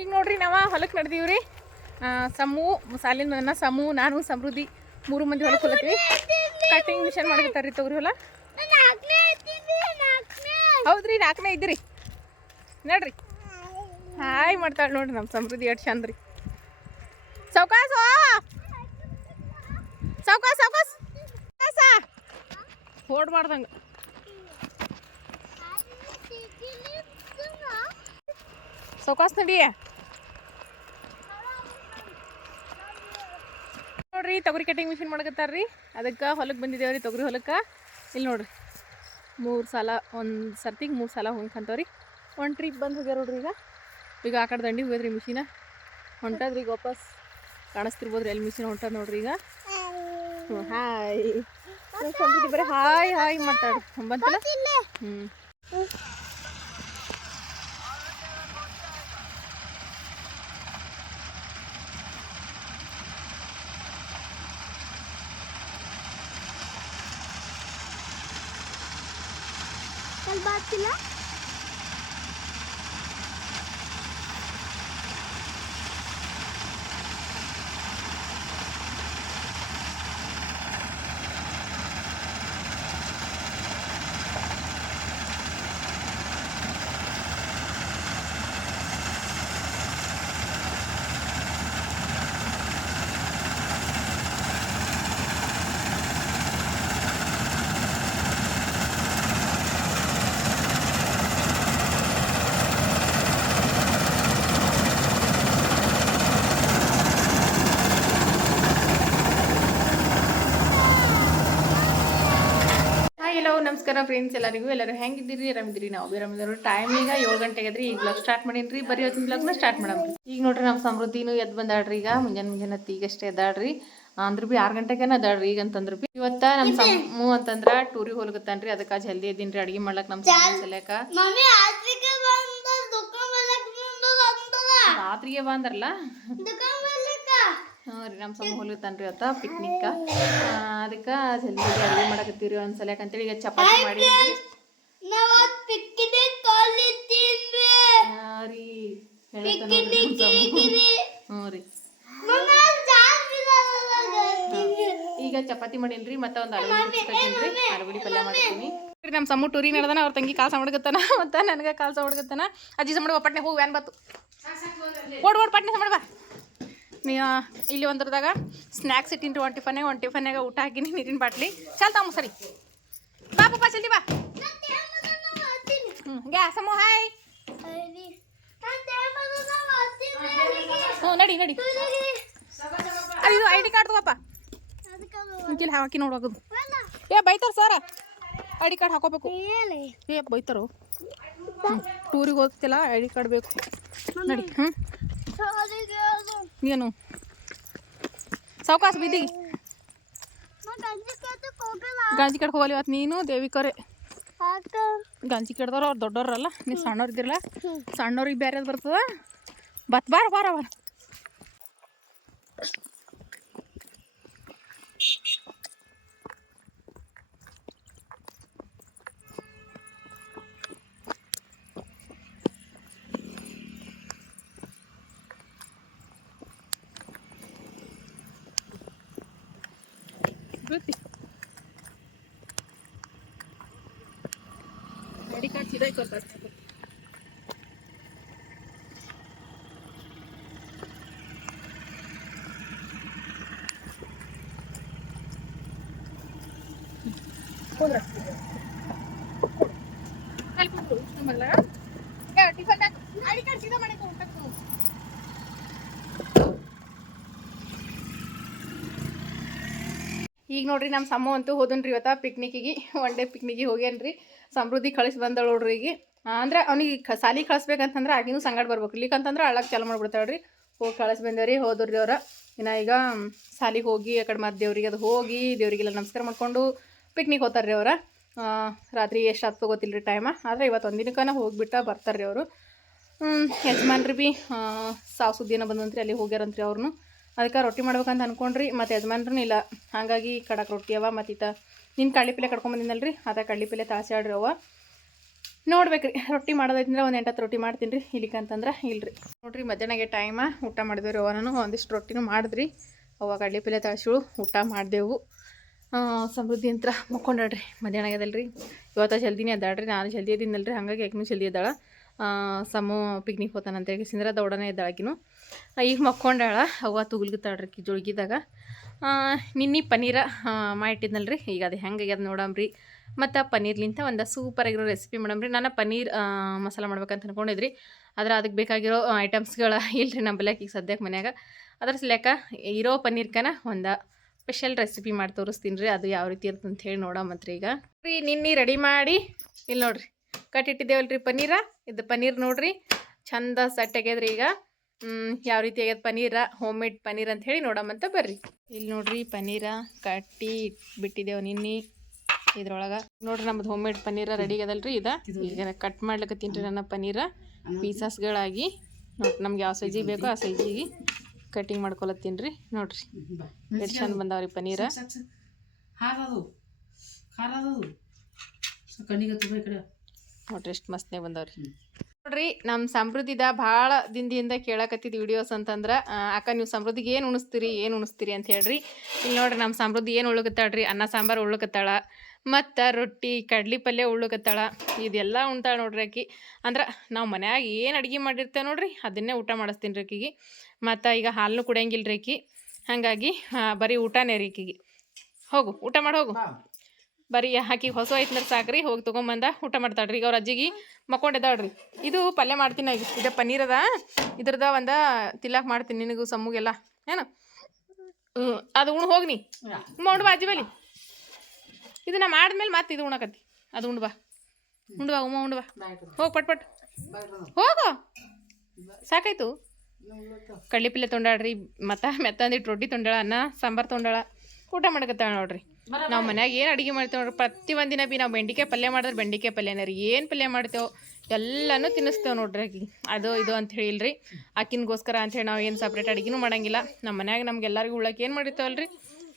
ಈಗ ನೋಡ್ರಿ ನಾವು ಹೊಲಕ್ಕೆ ನಡೆದೀವ್ರಿ. ಸಮೂ ಸಾಲಿನ ಸಮೂ ನಾನು ಸಮೃದ್ಧಿ 3 ಮಂದಿ ಹೊಲಕ್ಕೆ ಹೊಲತ್ವಿ. ಕಟಿಂಗ್ ಮಿಷನ್ ಮಾಡಕತ್ತಾರ್ರಿ ತೊಗರಿ ಹೊಲ. ಹೌದ್ರಿ 4ನೇ ಇದ್ದಿರಿ ನೋಡ್ರಿ. ಹಾಯ್ ಮಾಡ್ತಾಳೆ ನೋಡ್ರಿ ನಮ್ಮ ಸಮೃದ್ಧಿ ಎಷ್ಟು ಚಂದ್ರಿ. ಸೌಕಾಸ ಸೌಕಾಸ್ ಸೌಕಾಸ್ ಹೋಡ್ ಮಾಡ್ದಂಗೆ. ಸೌಕಾಸ್ ನಡಿಯ ನೋಡ್ರಿ. ತೊಗರಿ ಕಟಿಂಗ್ ಮಿಷಿನ್ ಮಾಡಕತ್ತಾರ್ರಿ. ಅದಕ್ಕೆ ಹೊಲಕ್ಕೆ ಬಂದಿದ್ದೇವ್ರಿ ತೊಗರಿ ಹೊಲಕ್ಕೆ. ಇಲ್ಲಿ ನೋಡ್ರಿ 3 ಸಲ ಒಂದು ಸರ್ತಿಗೆ 3 ಸಲ ಹೊಂದ್ಕಂತವ್ರಿ. ಒಂದು ಟ್ರಿಪ್ ಬಂದು ಹೋಗ್ಯಾರ ನೋಡ್ರಿ. ಈಗ ಆ ಕಡೆ ದಂಡಿಗೆ ಹೋಗ್ಯದ್ರಿ ಮಿಷಿನ ಹೊಂಟದ್ರಿ. ಈಗ ವಾಪಸ್ ಕಾಣಿಸ್ತಿರ್ಬೋದ್ರಿ ಅಲ್ಲಿ ಮಿಷಿನ್ ಹೊಂಟದ ನೋಡ್ರಿ. ಈಗ ಹಾಯ್ ಸಮೃದ್ಧಿ ಬರೀ ಹಾಯ್ ಹಾಯ್ ಮಾಡ್ತಾಳ್ರಿ. ಬಂತಲ್ಲ बात ನಮಸ್ಕಾರ ಫ್ರೆಂಡ್ಸ್, ಎಲ್ಲರೂ ಹೆಂಗಿದ್ದೀರಿ? ಆರಾಮಿದ್ದೀರಿ? ನಾವು ಆರಾಮಿದ್ರು. ಟೈಮ್ ಈಗ 7 ಗಂಟೆಗೆ ಅದ್ರಿ. ಈಗ ಬ್ಲಾಗ್ ಸ್ಟಾರ್ಟ್ ಮಾಡೀನಿ. ಬರೀ ಹೊತ್ತಿನ ಬ್ಲಾಗ್ನ ಸ್ಟಾರ್ಟ್ ಮಾಡಮ್ರಿ. ಈಗ ನೋಡ್ರಿ ನಮ್ಮ ಸಮೃದ್ಧಿನೂ ಎದ್ದು ಬಂದಾಡ್ರಿ. ಈಗ ಮುಂಜಾನೆ ಈಗಷ್ಟೇ ಎದ್ದಾಡ್ರಿ. ಅಂದ್ರೂ ಬಿ 6 ಗಂಟೆಗೆನ ಅದಾಡ್ರಿ. ಈಗ ಅಂತಂದ್ರು ಬಿ ಇವತ್ತ ನಮ್ಮ ಸಮೂ ಅಂತಂದ್ರ ಟೂರಿಗೆ ಹೋಗ್ತಾನ್ರಿ. ಅದಕ್ಕೆ ಜಲ್ದಿ ಎದ್ದೀನ್ರಿ ಅಡ್ಗೆ ಮಾಡ್ಲಕ್. ನಮ್ಮ ಸಲ್ಯಾಕ ರಾತ್ರಿಗೆ ಬಂದ್ರಲ್ಲ. ಹಾಂ ರೀ, ನಮ್ಮ ಸಮ ಹೊಲತಾನ್ರಿ ಇವತ್ತ ಪಿಕ್ನಿಕ್. ಅದಕ್ಕೆ ಜಲ್ದಿ ಅಡುಗೆ ಮಾಡಕತ್ತೀವ್ರಿ ಒಂದ್ಸಲಕ್ಕೆ ಅಂತೇಳಿ. ಈಗ ಚಪಾತಿ ಮಾಡಿ ರೀ. ಹ್ಞೂ ರೀ, ಈಗ ಚಪಾತಿ ಮಾಡೀನ್ರಿ. ಮತ್ತೆ ಒಂದು ಆಲೂಗಡ್ಡೆ ಪಲ್ಯ ಮಾಡ್ತೀನಿ. ನಮ್ಮ ಸಮ್ಮ ಟೂರಿಗೆ ನಡೆದಾನ. ಅವ್ರ ತಂಗಿ ಕಾಲ್ಸ ಮಾಡ್ಕತ್ತಾನ. ಮತ್ತು ನನಗೆ ಕಾಲ್ಸ ಮಾಡ್ಕತ್ತಾನ. ಅಜ್ಜಿ ಸಮ ಪಟ್ನೆ ಹೋಗಿ ವ್ಯಾನ್ ಬತ್ತು. ಓಡ್ ಪಟ್ನೆ ಸಮ ಬಾ. ಇಲ್ಲಿ ಒಂದ್ರದಾಗ ಸ್ನ್ಯಾಕ್ಸ್ ಇಟ್ಟಿನ್ರಿ. ಒಂದು ಟಿಫನ್ಯಾಗ ಊಟ ಹಾಕಿನಿ. ನೀರಿನ ಬಾಟ್ಲಿ ಚಲ್ತಾವ ಸರಿ. ಬಾ ಪಪ್ಪ ಜಲ್ದಿ ಬಾ. ಸಮೂ ಹಾಯ್. ನಡಿ ಅದು ID ಕಾರ್ಡ್ ತಗೋಪ್ಪ. ಮುಂಚಿಲ್ ಹಾಕಿ ನೋಡೋದು. ಬೈತಾರ ಸರ. ID ಕಾರ್ಡ್ ಹಾಕೋಬೇಕು. ಬೈತಾರೋ. ಟೂರಿಗೆ ಹೋಗ್ತಿಲ್ಲ, ID ಕಾರ್ಡ್ ಬೇಕು. ನಡಿ. ಏನು ಸಾವಕಾಶ ಬಿದ್ದಿ ಗಾಂಜಿ ಕಡ್ಕೊ ಹೋಗಲಿ ಇವತ್ತು. ನೀನು ದೇವಿಕರೇ ಗಾಂಜಿ ಕಡ್ದವ್ರು. ಅವ್ರು ದೊಡ್ಡವ್ರಲ್ಲ, ನೀವು ಸಣ್ಣವ್ರು ಇದ್ದಿರಲ್ಲ. ಸಣ್ಣವ್ರಿಗೆ ಬೇರೆ ಬರ್ತದ. ಬಾರ ID कार्ड सीधा ही करता है. कौन रखती है? कल को उसने मला क्या टिफिन में ID कार्ड सीधा मैंने को उठा को. ಈಗ ನೋಡ್ರಿ ನಮ್ಮ ಸಮ್ಮ ಅಂತೂ ಹೋದನ್ರಿ ಇವತ್ತು ಪಿಕ್ನಿಕ್ಕಿಗೆ. 1 ಡೇ ಪಿಕ್ನಿಕ್ಕಿಗೆ ಹೋಗ್ಯಾನ್ರಿ. ಸಮೃದ್ಧಿ ಕಳಿಸಿ ಬಂದಳು ನೋಡ್ರಿ. ಈಗ ಅಂದ್ರೆ ಅವ್ನಿಗೆ ಸಾಲಿಗೆ ಕಳಿಸ್ಬೇಕಂತಂದ್ರೆ ಆಗಿನೂ ಸಂಗಡ ಬರ್ಬೇಕು. ಇಲ್ಲಿಕಂತಂದ್ರೆ ಅಳ್ಳಕ್ಕೆ ಚಾಲು ಮಾಡ್ಬಿಡ್ತಾಳ್ರಿ. ಹೋಗಿ ಕಳಿಸಿ ಬಂದೇವ್ರಿ. ಹೋದ್ರಿ ಅವ್ರ. ಇನ್ನು ಈಗ ಸಾಲಿಗೆ ಹೋಗಿ ಆ ಕಡೆ ಮತ್ತೆ ದೇವ್ರಿಗೆ ಅದು ಹೋಗಿ ದೇವರಿಗೆಲ್ಲ ನಮಸ್ಕಾರ ಮಾಡ್ಕೊಂಡು ಪಿಕ್ನಿಕ್ ಹೋಗ್ತಾರ್ರಿ ಅವ್ರ. ರಾತ್ರಿ ಎಷ್ಟು ಹತ್ತು ಗೊತ್ತಿಲ್ಲ ರೀ ಟೈಮ. ಆದರೆ ಇವತ್ತು ಒಂದಿನಕ್ಕನ ಹೋಗಿಬಿಟ್ಟ ಬರ್ತಾರ್ರಿ ಅವರು. ಯಜಮಾನ್ರಿ ಬಿ ಸಾವು ಸುದ್ದಿನ ಬಂದಂತ್ರಿ. ಅಲ್ಲಿ ಹೋಗ್ಯಾರಂತ್ರಿ ಅವ್ರನ್ನು. ಅದಕ್ಕೆ ರೊಟ್ಟಿ ಮಾಡ್ಬೇಕಂತ ಅನ್ಕೊಂಡ್ರಿ. ಮತ್ತು ಯಜಮಾನ್ರೂ ಇಲ್ಲ. ಹಾಗಾಗಿ ಕಡಕ್ಕೆ ರೊಟ್ಟಿ ಅವ. ಮತ್ತು ನಿನ್ನ ಕಡ್ಲಿ ಪಲ್ಯ ಕಡ್ಕೊಂಬಂದಿನಲ್ರಿ. ಅದ ಕಡ್ಲಿ ಪಲ್ಯ ತಾಸಿ ಆಡ್ರಿ ಅವ. ನೋಡ್ಬೇಕ್ರಿ ರೊಟ್ಟಿ ಮಾಡೋದೈತಂದ್ರೆ ಒಂದು 8 ರೊಟ್ಟಿ ಮಾಡ್ತೀನಿ ರೀ. ಇಲ್ಲಿಕಂತಂದ್ರೆ ಇಲ್ರಿ ನೋಡ್ರಿ ಮಧ್ಯಾಹ್ನಗೆ ಟೈಮ ಊಟ ಮಾಡಿದೆವು ರೀ. ಅವನು ಒಂದಿಷ್ಟು ರೊಟ್ಟಿನೂ ಮಾಡಿದ್ರಿ. ಅವಾಗ ಕಡ್ಲೆ ಪಲ್ಯ ತಾಳ್ಸಿಳು ಊಟ ಮಾಡಿದೆವು. ಸಮೃದ್ಧಿ ಅಂತ ಮಕ್ಕೊಂಡಾಡ್ರಿ ಮಧ್ಯಾಹ್ನಗದಲ್ರಿ. ಇವತ್ತು ಜಲ್ದಿನೇ ಎದ್ದಾಳ್ರಿ. ನಾನು ಜಲ್ದಿ ಎದ್ದಿನಲ್ರಿ, ಹಾಗಾಗಿ ಯಾಕೆ ಜಲ್ದಿ ಎದ್ದಾಳ. ಸಮೂ ಪಿಕ್ನಿಕ್ ಹೋತಾನಂತೇಳಿ ಸಿಂದ್ರ ದೌಡನೇ ಎದ್ದಾಳಕಿನು. ಈಗ ಮಕ್ಕೊಂಡಾಳ. ಅವ್ವ ತುಗುಲ್ಗುತ್ತಾಳ್ರಿ ಜೋಳ್ಗಿದಾಗ. ನಿನ್ನೆ ಪನ್ನೀರ ಮಾಡಿಟ್ಟಿದ್ನಲ್ರಿ. ಈಗ ಅದು ಹೆಂಗೆ ಅದು ನೋಡಮ್ರಿ. ಮತ್ತು ಪನ್ನೀರ್ಲಿಂತ ಒಂದು ಸೂಪರಾಗಿರೋ ರೆಸಿಪಿ ಮಾಡಮ್ರಿ. ನಾನು ಪನ್ನೀರ್ ಮಸಾಲ ಮಾಡ್ಬೇಕಂತ ಅಂದ್ಕೊಂಡಿದ್ರಿ. ಆದ್ರೆ ಅದಕ್ಕೆ ಬೇಕಾಗಿರೋ ಐಟಮ್ಸ್ಗಳು ಇಲ್ಲರಿ ನಮ್ಮ ಬೆಲೆಗೆ ಈಗ ಸದ್ಯಕ್ಕೆ ಮನ್ಯಾಗ. ಅದ್ರ ಸಲ್ಯಾಕ ಇರೋ ಪನ್ನೀರ್ಕನ ಒಂದು ಸ್ಪೆಷಲ್ ರೆಸಿಪಿ ಮಾಡಿ ತೋರಿಸ್ತೀನಿ ರೀ. ಅದು ಯಾವ ರೀತಿ ಇರುತ್ತೆ ಅಂತ ಹೇಳಿ ನೋಡಮಂತ್ರಿ. ಈಗ ರೀ ನಿನ್ನೆ ರೆಡಿ ಮಾಡಿ ಇಲ್ಲಿ ನೋಡ್ರಿ ಕಟ್ಟಿಟ್ಟಿದ್ದೇವಲ್ರಿ ಪನ್ನೀರ. ಇದು ಪನ್ನೀರ್ ನೋಡ್ರಿ ಚಂದ ಸೆಟ್ ಆಗ್ಯದ್ರಿ. ಈಗ ಯಾವ ರೀತಿ ಆಗ್ಯದ ಪನ್ನೀರ, ಹೋಮ್ ಮೇಡ್ ಪನ್ನೀರ್ ಅಂತ ಹೇಳಿ ನೋಡಮಂತ ಬರ್ರಿ. ಇಲ್ಲಿ ನೋಡ್ರಿ ಪನ್ನೀರ ಕಟ್ಟಿ ಬಿಟ್ಟಿದ್ದೇವೆ ನಿನ್ನೆ ಇದ್ರೊಳಗೆ. ನೋಡ್ರಿ ನಮ್ಮದು ಹೋಮ್ ಮೇಡ್ ಪನ್ನೀರ ರೆಡಿ ಅದಲ್ರಿ. ಈಗ ಕಟ್ ಮಾಡ್ಲಿಕ್ಕತ್ತೀನಿ ರೀ ನನ್ನ ಪನ್ನೀರ ಪೀಸಸ್ಗಳಾಗಿ. ನೋಡ್ರಿ ನಮ್ಗೆ ಯಾವ ಸೈಜಿಗೆ ಬೇಕೋ ಆ ಸೈಜಿಗೆ ಕಟಿಂಗ್ ಮಾಡ್ಕೊಳತ್ತೀನಿ ರೀ. ನೋಡ್ರಿ ಎಷ್ಟು ಚಂದ ಬಂದಾವ್ರಿ ಪನ್ನೀರ. ನೋಡ್ರಿ ಎಷ್ಟು ಮಸ್ತ್ನೇ ಬಂದವ್ರಿ. ನೋಡ್ರಿ ನಮ್ಮ ಸಮೃದ್ಧಿದ ಭಾಳ ದಿನದಿಂದ ಕೇಳಕತ್ತಿದ್ದು ವಿಡಿಯೋಸ್ ಅಂತಂದ್ರೆ, ಅಕ್ಕ ನೀವು ಸಮೃದ್ಧಿಗೆ ಏನು ಉಣಿಸ್ತೀರಿ ಅಂತ ಹೇಳ್ರಿ. ಇಲ್ಲಿ ನೋಡ್ರಿ ನಮ್ಮ ಸಮೃದ್ಧಿ ಏನು ಉಳ್ಳುಕತ್ತಾಳ್ರಿ. ಅನ್ನ ಸಾಂಬಾರು ಉಳ್ಳುಕತ್ತಾಳ, ಮತ್ತು ರೊಟ್ಟಿ ಕಡ್ಲಿ ಪಲ್ಯ ಉಳ್ಳುಕತ್ತಾಳ. ಇದೆಲ್ಲ ಉಣ್ತಾಳೆ ನೋಡ್ರಿ ಆಕಿ. ಅಂದ್ರೆ ನಾವು ಮನ್ಯಾಗ ಏನು ಅಡುಗೆ ಮಾಡಿರ್ತೇವೆ ನೋಡ್ರಿ ಅದನ್ನೇ ಊಟ ಮಾಡಿಸ್ತೀನಿ ರೀ ಆಕಿಗೆ. ಮತ್ತು ಈಗ ಹಾಲನ್ನು ಕುಡಿಯಂಗಿಲ್ಲ ರೀ ಆಕಿ. ಹಾಗಾಗಿ ಬರೀ ಊಟನೇ ರೀ ಆಕಿಗೆ. ಹೋಗು ಊಟ ಮಾಡಿ ಹೋಗು. ಬರೀ ಆಕಿಗೆ ಹೊಸ ಐತಂದ್ರೆ ಸಾಕ್ರಿ, ಹೋಗಿ ತೊಗೊಂಬಂದ ಊಟ ಮಾಡ್ತಾಳ್ರಿ. ಈಗ ಅವ್ರ ಅಜ್ಜಿಗೆ ಮಕ್ಕೊಂಡಿದ್ದಾಳ್ರಿ. ಇದು ಪಲ್ಯ ಮಾಡ್ತೀನಿ ಈಗ. ಇದು ಪನ್ನೀರ್ ಅದ, ಇದ್ರದ ಒಂದು ತಿಲ್ಲಾಕ್ ಮಾಡ್ತೀನಿ ನಿನಗೂ ಸಮ್ಮಗೆಲ್ಲ ಏನು. ಅದು ಉಣ್ಣು ಹೋಗ್ನಿ ಉಂಡು ಬಾ ಅಜ್ಜಿ ಬಲಿ. ಇದನ್ನ ಮಾಡಿದ್ಮೇಲೆ ಮತ್ತೆ ಇದು ಉಣ್ಣಕತ್ತಿ. ಅದು ಉಂಡು ಬಾ ಉಮ್ಮ ಉಂಡು ಬಾ. ಹೋಗಿ ಪಟ್ ಹೋಗು ಸಾಕಾಯ್ತು. ಕಡ್ಲಿ ಪಲ್ಯ ತೊಂಡಾಳ್ರಿ, ಮತ್ತು ಮೆತ್ತಂದಿಟ್ಟು ರೊಟ್ಟಿ ತೊಂಡಾಳ, ಅನ್ನ ಸಾಂಬಾರು ತೊಂಡಾಳ, ಊಟ ಮಾಡಕತ್ತಾಳ ನೋಡ್ರಿ. ನಾವು ಮನ್ಯಾಗ ಏನು ಅಡುಗೆ ಮಾಡ್ತೇವೆ ನೋಡ್ರಿ, ಪ್ರತಿ ಒಂದಿನ ಭೀ ನಾವು ಬೆಂಡಿಕಾಯಿ ಪಲ್ಯ ಮಾಡಿದ್ರೆ ಬೆಂಡಿಕಾಯಿ ಪಲ್ಯನೇ ರೀ. ಏನು ಪಲ್ಯ ಮಾಡ್ತೇವೆ ಎಲ್ಲನೂ ತಿನ್ನಿಸ್ತೇವೆ ನೋಡ್ರಿ ಆಕಿಗೆ. ಅದು ಇದು ಅಂತ ಹೇಳಿಲ್ರಿ. ಆಕಿನ್ಗೋಸ್ಕರ ಅಂಥೇಳಿ ನಾವು ಏನು ಸಪ್ರೇಟ್ ಅಡುಗೆನೂ ಮಾಡಂಗಿಲ್ಲ. ನಮ್ಮ ಮನ್ಯಾಗ ನಮ್ಗೆಲ್ಲರಿಗೂ ಉಳ್ಳಕ್ಕೆ ಏನು ಮಾಡಿರ್ತೇವಲ್ರಿ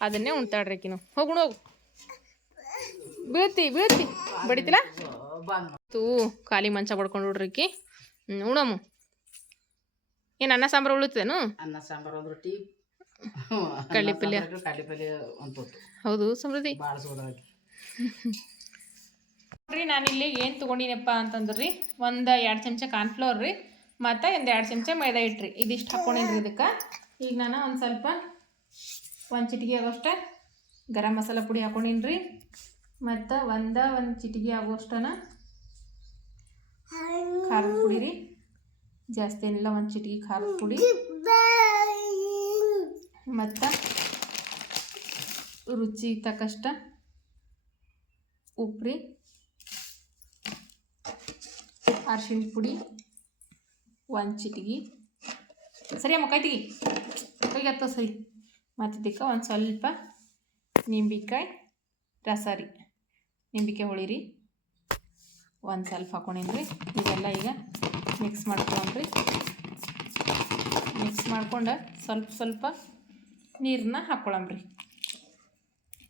ಅದನ್ನೇ ಉಣ್ತಾಳ್ರಿ ಆಕಿನು. ಹೋಗುಣ ಹೋಗು. ಬೀಳ್ತಿ ಬಡಿತಿಲ್ಲ ತೂ ಖಾಲಿ ಮಂಚ ಬಡ್ಕೊಂಡು ನೋಡ್ರಿ. ಉಣಮು ಏನು ಅನ್ನ ಸಾಂಬಾರು ಉಳುತ್ತೇನು? ಅನ್ನ ಸಾಂಬಾರು ಒಂದು ರೊಟ್ಟಿ, ಕಡ್ಲಿ ಪಲ್ಯ. ಒಂದು ಹೌದು ಸಮೃದ್ಧಿ. ಭಾಳ ಸೋದಾಗಿ ನೋಡ್ರಿ ನಾನಿಲ್ಲಿ ಏನು ತೊಗೊಂಡಿನಪ್ಪ ಅಂತಂದ್ರಿ, ಒಂದು 2 ಚಮಚ ಕಾರ್ನ್ಫ್ಲೋರ್ ರೀ, ಮತ್ತು ಒಂದು 2 ಚಮಚ ಮೈದಾ ಇಟ್ರಿ. ಇದಿಷ್ಟು ಹಾಕ್ಕೊಂಡಿನಿ ರೀ ಇದಕ್ಕೆ. ಈಗ ನಾನು ಒಂದು ಸ್ವಲ್ಪ 1 ಚಿಟಿಕೆ ಆಗೋಷ್ಟು ಗರಂ ಮಸಾಲ ಪುಡಿ ಹಾಕ್ಕೊಂಡಿನಿ ರೀ, ಮತ್ತು ಒಂದು ಚಿಟಿಕೆ ಆಗೋಷ್ಟನ ಖಾರದ ಪುಡಿ ರೀ. ಜಾಸ್ತಿ ಏನಿಲ್ಲ, 1 ಚಿಟಿಕೆ ಖಾರದ ಪುಡಿ, ಮತ್ತು ರುಚಿ ತಕ್ಕಷ್ಟ ಉಪ್ಪು ರೀ, ಅರ್ಶಿಣ ಪುಡಿ 1 ಚಿಟಿಕೆ. ಸರಿ ಅಮ್ಮ ಕೈ ತೆಗಿ, ಕೈಗೆ ಹತ್ತೋ ಸರಿ. ಮತ್ತು ಇದಕ್ಕೆ ಒಂದು ಸ್ವಲ್ಪ ನಿಂಬೆಕಾಯಿ ರಸ ರೀ, ನಿಂಬೆಕಾಯಿ ಹುಳಿ ರೀ ಒಂದು ಸ್ವಲ್ಪ ಹಾಕ್ಕೊಂಡಿನಿ ರೀ. ಇದೆಲ್ಲ ಈಗ ಮಿಕ್ಸ್ ಮಾಡ್ಕೊಳಮ್ರಿ. ಮಿಕ್ಸ್ ಮಾಡ್ಕೊಂಡು ಸ್ವಲ್ಪ ನೀರನ್ನ ಹಾಕ್ಕೊಳಮ್ರಿ.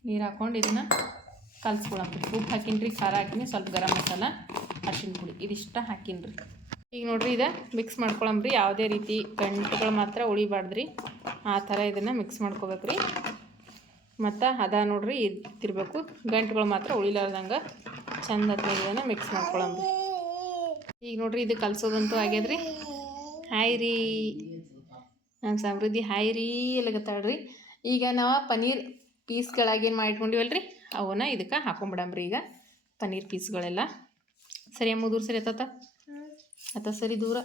ನೀರು ಹಾಕ್ಕೊಂಡು ಇದನ್ನು ಕಲ್ಸ್ಕೊಳಮ್ರಿ. ಉಪ್ಪು ಹಾಕಿನಿ ರೀ, ಖಾರ ಹಾಕಿನಿ, ಸ್ವಲ್ಪ ಗರಂ ಮಸಾಲ, ಅರ್ಶಿಣ ಪುಡಿ ಇದಿಷ್ಟ ಹಾಕಿನಿ ರೀ. ಈಗ ನೋಡ್ರಿ ಇದು ಮಿಕ್ಸ್ ಮಾಡ್ಕೊಳಮ್ರಿ. ಯಾವುದೇ ರೀತಿ ಗಂಟುಗಳು ಮಾತ್ರ ಉಳಿಬಾರ್ದ್ರಿ, ಆ ಥರ ಇದನ್ನು ಮಿಕ್ಸ್ ಮಾಡ್ಕೋಬೇಕ್ರಿ. ಮತ್ತು ಅದ ನೋಡ್ರಿ ಇರ್ತಿರ್ಬೇಕು, ಗಂಟುಗಳು ಮಾತ್ರ ಉಳಿಲಾರ್ದಂಗೆ ಚಂದ ಇದನ್ನು ಮಿಕ್ಸ್ ಮಾಡ್ಕೊಳಮ್ರಿ. ಈಗ ನೋಡ್ರಿ ಇದು ಕಲ್ಸೋದಂತೂ ಆಗ್ಯದ್ರಿ. ಹಾಯ್ ರೀ ನಮ್ಮ ಸಮೃದ್ಧಿ, ಹಾಯ್ ರೀ ಎಲ್ಲಗತ್ತಾಳ್ರಿ. ಈಗ ನಾವು ಪನ್ನೀರ್ ಪೀಸ್ಗಳಾಗಿ ಏನು ಮಾಡಿಟ್ಕೊಂಡಿವಲ್ರಿ ಅವನ್ನ ಇದಕ್ಕೆ ಹಾಕೊಂಡ್ಬಿಡಮ್ರಿ. ಈಗ ಪನ್ನೀರ್ ಪೀಸ್ಗಳೆಲ್ಲ ಸರಿ ಅಮ್ಮ, ದೂರ ಸರಿ ಅತ್ತ ಸರಿ ದೂರ,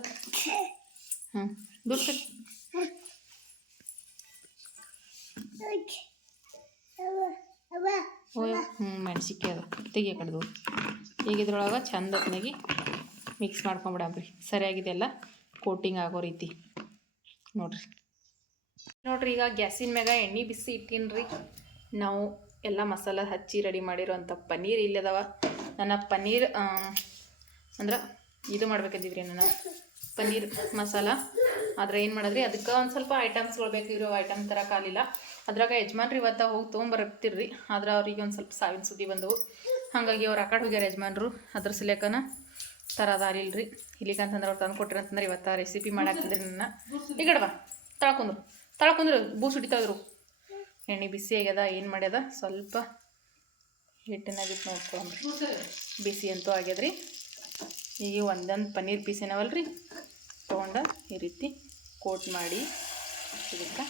ದೂರ ಸರಿ. ಮೆಣಸಿಕಾಯಿ ಅದ ತೆಗಿಯ ಕಡ್ದು. ಈಗ ಇದ್ರೊಳಗೆ ಚಂದ ಹೊತ್ನಾಗಿ ಮಿಕ್ಸ್ ಮಾಡ್ಕೊಂಬಿಡಮ್ರಿ. ಸರಿಯಾಗಿದೆ ಎಲ್ಲ ಕೋಟಿಂಗ್ ಆಗೋ ರೀತಿ ನೋಡ್ರಿ. ಈಗ ಗ್ಯಾಸಿನ ಮ್ಯಾಗ ಎಣ್ಣೆ ಬಿಸಿ ಇಟ್ಟೀನಿ ರೀ. ನಾವು ಎಲ್ಲ ಮಸಾಲ ಹಚ್ಚಿ ರೆಡಿ ಮಾಡಿರೋಂಥ ಪನ್ನೀರ್ ಇಲ್ಲದವ. ನನ್ನ ಪನ್ನೀರ್ ಅಂದ್ರೆ ಇದು ಮಾಡ್ಬೇಕಂದಿದ್ರಿ, ನನ್ನ ಪನ್ನೀರ್ ಮಸಾಲ. ಆದ್ರೆ ಏನು ಮಾಡಿದ್ರಿ, ಅದಕ್ಕೆ ಒಂದು ಸ್ವಲ್ಪ ಐಟಮ್ಸ್ಗಳು ಬೇಕು. ಇರೋ ಐಟಮ್ ಥರ ಕಾಲಿಲ್ಲ. ಅದ್ರಾಗ ಯಜಮಾನ್ರು ಇವತ್ತು ಹೋಗಿ ತೊಗೊಂಬರ್ತಿರ್ರಿ. ಆದ್ರೆ ಅವ್ರಿಗೆ ಒಂದು ಸ್ವಲ್ಪ ಸಾವಿನ ಸುದ್ದಿ ಬಂದವು. ಹಾಗಾಗಿ ಅವ್ರು ಆ ಕಡೆ ಹೋಗ್ಯಾರ ಯಜಮಾನ್ರು. ಅದ್ರ ಸಲೇಕನ ತರದಾರಿಲ್ರಿ ಇಲ್ಲಿಗಂತಂದ್ರೆ ಅವ್ರು ತಂದು ಕೊಟ್ರಿ ಅಂತಂದ್ರೆ ಇವತ್ತು ರೆಸಿಪಿ ಮಾಡಾಕ್ತಿದ್ರಿ ನನ್ನ ಈ ಕಡೆ ಬಾ ತಳಕುಂದ್ರು ಬೂಸ್ ಹಿಡಿತಾಯಿದ್ರು ಎಣ್ಣೆ ಬಿಸಿ ಆಗ್ಯದ ಏನು ಮಾಡ್ಯದ ಸ್ವಲ್ಪ ಹಿಟ್ಟಿನಾಗಿಟ್ಟು ನೋಡ್ಕೊಂಡ್ರಿ ಬಿಸಿ ಅಂತೂ ಆಗ್ಯದ್ರಿ ಈಗ ಒಂದೊಂದು ಪನ್ನೀರ್ ಪೀಸ್ ಏನವಲ್ರಿ ತೊಗೊಂಡು ಈ ರೀತಿ ಕೋಟ್ ಮಾಡಿ ಇದಕ್ಕೆ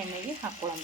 ಎಣ್ಣೆಗೆ ಹಾಕ್ಕೊಳ್ಳೋಣ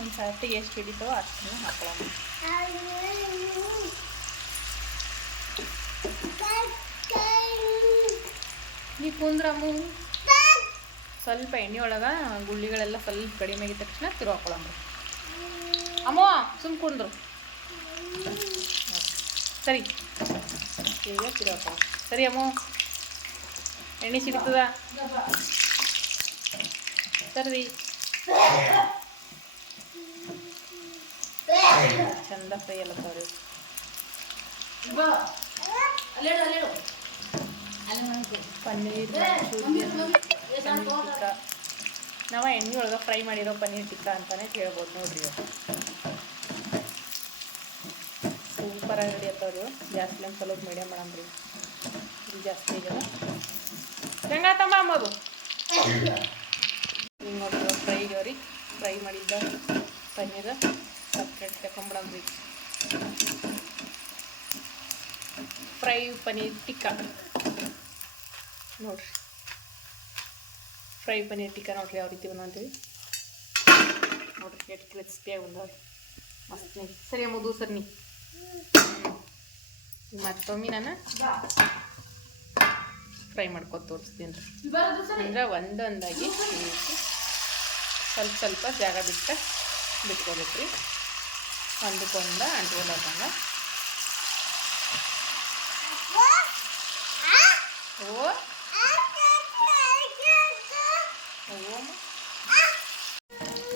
ಒಂದು ಸರ್ತಿಗೆ ಎಷ್ಟು ಹಿಡಿತಾವೋ ಅಷ್ಟನ್ನು ಹಾಕೊಳ್ಳೋಣ ನೀ ಕುಂದ್ರಮ್ಮು ಸ್ವಲ್ಪ ಎಣ್ಣೆ ಒಳಗೆ ಗುಳ್ಳಿಗಳೆಲ್ಲ ಸ್ವಲ್ಪ ಕಡಿಮೆ ಆಗಿದ ತಕ್ಷಣ ತಿರು ಹಾಕೊಳ್ಳೋಣ ಅಮ್ಮೋ ಸುಮ್ಮ ಕುಂದ್ರು ಸರಿ ಈಗ ತಿರು ಹಾಕೊಳ್ಳೋಣ ಸರಿ ಅಮ್ಮೋ ಎಣ್ಣೆ ಸಿಗ್ತದ ಸರಿ ಚಂದ ಫ್ರೈ ಎಲ್ಲ ತವ್ರಿ ಪನ್ನೀರ್ ಮಂಚೂರಿಯನ್ ಪನ್ನೀರ್ ಟಿಕ್ಕಾ ನಾವು ಎಣ್ಣೆ ಒಳಗೆ ಫ್ರೈ ಮಾಡಿರೋ ಪನ್ನೀರ್ ಟಿಕ್ಕಾ ಅಂತಲೇ ಹೇಳ್ಬೋದು ನೋಡ್ರಿ ಸೂಪರಾಗಿ ರೆಡಿ ಆಗ್ತಾವ್ರಿ ಗ್ಯಾಸ್ ಫ್ಲೇಮ್ ಸ್ವಲ್ಪ ಮೀಡಿಯಮ್ ಮಾಡಮ್ರಿ ಇದು ಜಾಸ್ತಿ ಆಗ್ಯದ ಹೆಂಗಾತಮ್ಮ ಅಮ್ಮದು ಹಿಂಗೆ ನೋಡ್ರಿ ಫ್ರೈ ಆಗ್ಯಾವ್ರಿ ಫ್ರೈ ಮಾಡಿದ್ದ ಪನ್ನೀರ್ ಸಪ್ರೇಟ್ ತಗೊಂಬಿಡಮ್ರಿ ಫ್ರೈ ಪನ್ನೀರ್ ಟಿಕ್ಕಾ ನೋಡ್ರಿ ಫ್ರೈ ಪನ್ನೀರ್ ಟಿಕ್ಕಾ ನೋಡ್ರಿ ಯಾವ ರೀತಿ ಬಂದಂತೀವಿ ನೋಡ್ರಿ ಎಷ್ಟು ಕ್ರಿಸ್ಪಿಯಾಗಿ ಬಂದವ್ರಿ ಮಸ್ತ್ ನೀ ಸರಿ ಅಮ್ಮದು ಸರ್ ನೀ ಮತ್ತೊಮ್ಮೆ ನಾನು ಫ್ರೈ ಮಾಡ್ಕೊತ ತೋರಿಸ್ತೀನಿ ರೀ ಅಂದ್ರೆ ಒಂದೊಂದಾಗಿ ಸ್ವಲ್ಪ ಸ್ವಲ್ಪ ಜಾಗ ಬಿಟ್ಕೋಬೇಕು ರೀ ಒಂದಕ್ಕೊಂದು ಅಂಟ್ಕೊಳ್ಳೋದಂಗ ಓ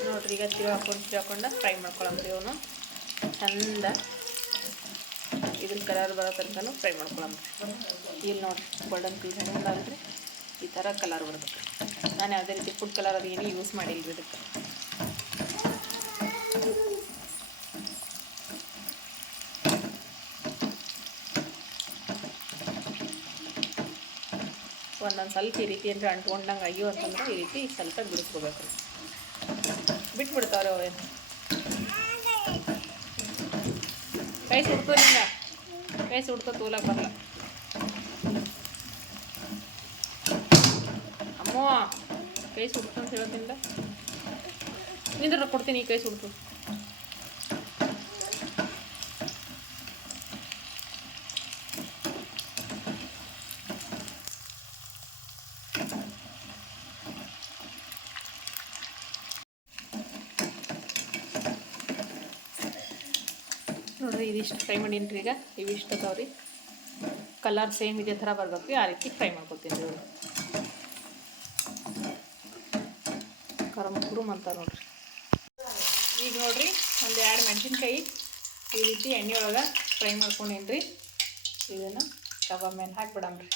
ನೋಡ್ರಿ ಈಗ ತಿರುಗಾಕೊಂಡು ಫ್ರೈ ಮಾಡ್ಕೊಳಮ್ರಿ ಅವನು ಚಂದ ಇದ್ರ ಕಲರ್ ಬರೋ ತನಕನೂ ಫ್ರೈ ಮಾಡ್ಕೊಳಮ್ರಿ ಇಲ್ಲಿ ನೋಡ್ರಿ ಗೋಲ್ಡನ್ ಕಲರ್ ಅಲ್ರಿ ಈ ಥರ ಕಲರ್ ಬರ್ಬೇಕು ನಾನು ಯಾವುದೇ ರೀತಿ ಫುಡ್ ಕಲರ್ ಅದು ಏನೂ ಯೂಸ್ ಮಾಡಿಲ್ರಿ ಇದಕ್ಕೆ ಒಂದೊಂದು ಸ್ವಲ್ಪ ಈ ರೀತಿ ಅಂದರೆ ಅಂಟ್ಕೊಂಡಂಗೆ ಅಯ್ಯೋ ಅಂತಂದ್ರೆ ಈ ರೀತಿ ಸ್ವಲ್ಪ ಬಿಡಿಸ್ಕೋಬೇಕು ರೀ ಬಿಟ್ಬಿಡ್ತಾವ್ರಿ ಅವೇನು ಕೈ ಸುಡ್ತು ನಿಂಗ ಕೈ ಸುಡ್ತ ತೂಲಕ್ಕೆ ಬರಲ್ಲ ಅಮ್ಮೋ ಕೈ ಸುಡ್ತು ಅಂತ ಹೇಳೋದ್ರಿಂದ ನಿಂದ್ರ ಕೊಡ್ತೀನಿ ಈ ಕೈ ಸುಡ್ತು ನೋಡ್ರಿ ಇದಿಷ್ಟು ಫ್ರೈ ಮಾಡೀನಿ ರೀ ಈಗ ಇವಿಷ್ಟು ಅದಾವ್ರಿ ಕಲರ್ ಸೇಮ್ ಇದೇ ಥರ ಬರ್ಬೇಕು ರೀ ಆ ರೀತಿ ಫ್ರೈ ಮಾಡ್ಕೊತೀನಿ ರೀ ಕರಮ್ ಅಂತ ನೋಡ್ರಿ ಈಗ ನೋಡ್ರಿ ಒಂದು 2 ಮೆಣಸಿನ್ಕಾಯಿ ಈ ರೀತಿ ಎಣ್ಣೆ ಒಳಗೆ ಫ್ರೈ ಮಾಡ್ಕೊಂಡೇನಿ ರೀ ಇದನ್ನು ಕಬಾಬ್ ಮೇಲೆ ಹಾಕ್ಬಿಡಮ್ರಿ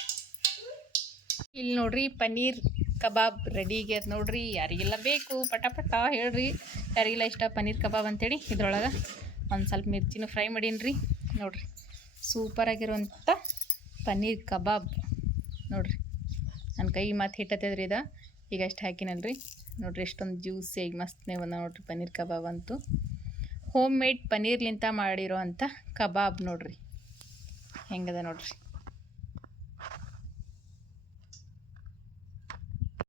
ಇಲ್ಲಿ ನೋಡ್ರಿ ಪನ್ನೀರ್ ಕಬಾಬ್ ರೆಡಿಗೆ ಅದು ನೋಡ್ರಿ ಯಾರಿಗೆಲ್ಲ ಬೇಕು ಪಟ ಹೇಳ್ರಿ ಯಾರಿಗೆಲ್ಲ ಇಷ್ಟ ಪನ್ನೀರ್ ಕಬಾಬ್ ಅಂತೇಳಿ ಇದ್ರೊಳಗೆ ಒಂದು ಸ್ವಲ್ಪ ಮಿರ್ಚಿನೂ ಫ್ರೈ ಮಾಡೀನಿ ರೀ ನೋಡಿರಿ ಸೂಪರಾಗಿರುವಂಥ ಪನ್ನೀರ್ ಕಬಾಬ್ ನೋಡಿರಿ ನನ್ನ ಕೈ ಮತ್ತು ಹಿಟ್ಟತ್ತದ್ರಿ ಇದು ಈಗ ಅಷ್ಟು ಹಾಕಿನಲ್ರಿ ನೋಡಿರಿ ಎಷ್ಟೊಂದು ಜ್ಯೂಸಿಯಾಗಿ ಮಸ್ತ್ನೇ ಬಂದ ನೋಡಿರಿ ಪನ್ನೀರ್ ಕಬಾಬ್ ಅಂತೂ ಹೋಮ್ ಮೇಡ್ ಪನ್ನೀರ್ಲಿಂತ ಮಾಡಿರೋ ಅಂಥ ಕಬಾಬ್ ನೋಡಿರಿ ಹೆಂಗದ ನೋಡಿರಿ